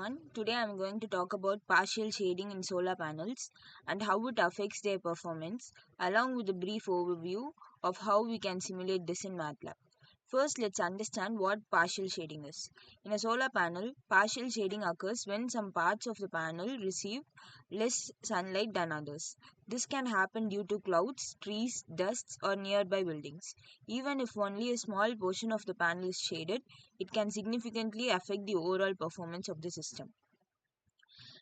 everyone. Today I am going to talk about partial shading in solar panels and how it affects their performance, along with a brief overview of how we can simulate this in MATLAB. First, let's understand what partial shading is. In a solar panel, partial shading occurs when some parts of the panel receive less sunlight than others. This can happen due to clouds, trees, dust, or nearby buildings. Even if only a small portion of the panel is shaded, it can significantly affect the overall performance of the system.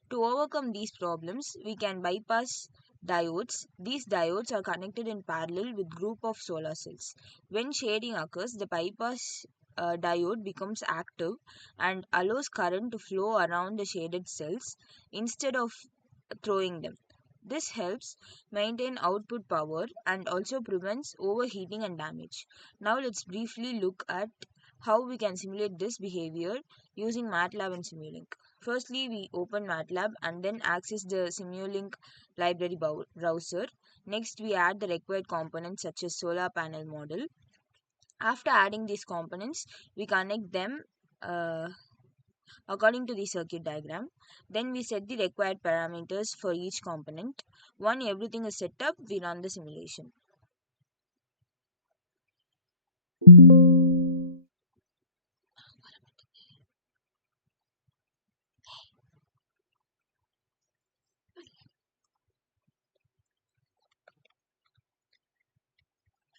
To overcome these problems, we can bypass diodes. These diodes are connected in parallel with group of solar cells. When shading occurs, the bypass diode becomes active and allows current to flow around the shaded cells instead of throwing them. This helps maintain output power and also prevents overheating and damage. Now let's briefly look at how we can simulate this behavior using MATLAB and Simulink. Firstly, we open MATLAB and then access the Simulink library browser. Next, we add the required components such as solar panel model. After adding these components, we connect them uh, according to the circuit diagram. Then we set the required parameters for each component. Once everything is set up, we run the simulation.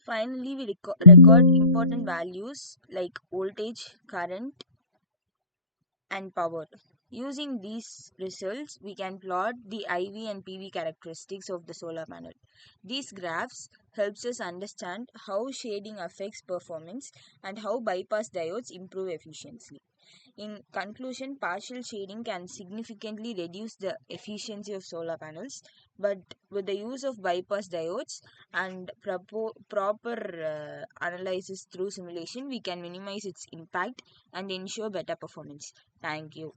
Finally, we record important values like voltage, current, and power. Using these results, we can plot the IV and PV characteristics of the solar panel. These graphs helps us understand how shading affects performance and how bypass diodes improve efficiency. In conclusion, partial shading can significantly reduce the efficiency of solar panels, but with the use of bypass diodes and proper analysis through simulation, we can minimize its impact and ensure better performance. Thank you.